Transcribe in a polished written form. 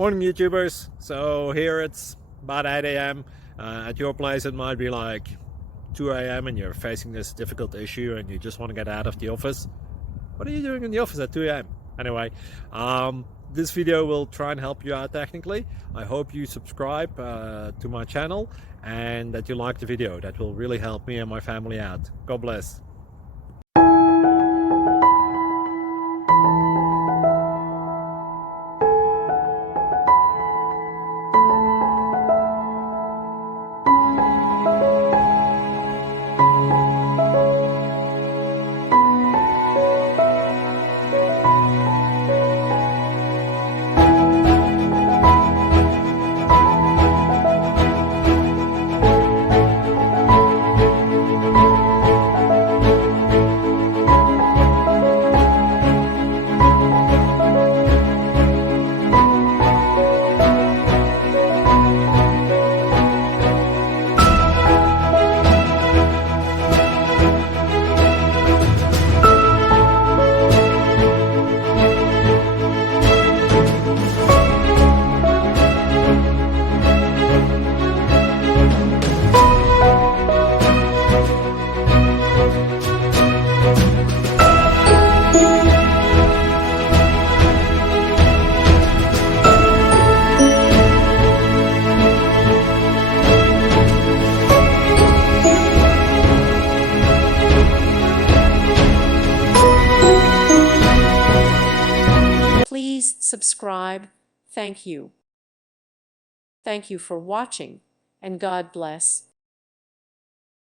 Morning YouTubers. So here it's about 8 a.m. At your place it might be like 2 a.m. and you're facing this difficult issue and you just want to get out of the office. What are you doing in the office at 2 a.m.? Anyway, this video will try and help you out technically. I hope you subscribe to my channel and that you like the video. That will really help me and my family out. God bless. Please subscribe. Thank you. Thank you for watching, and God bless.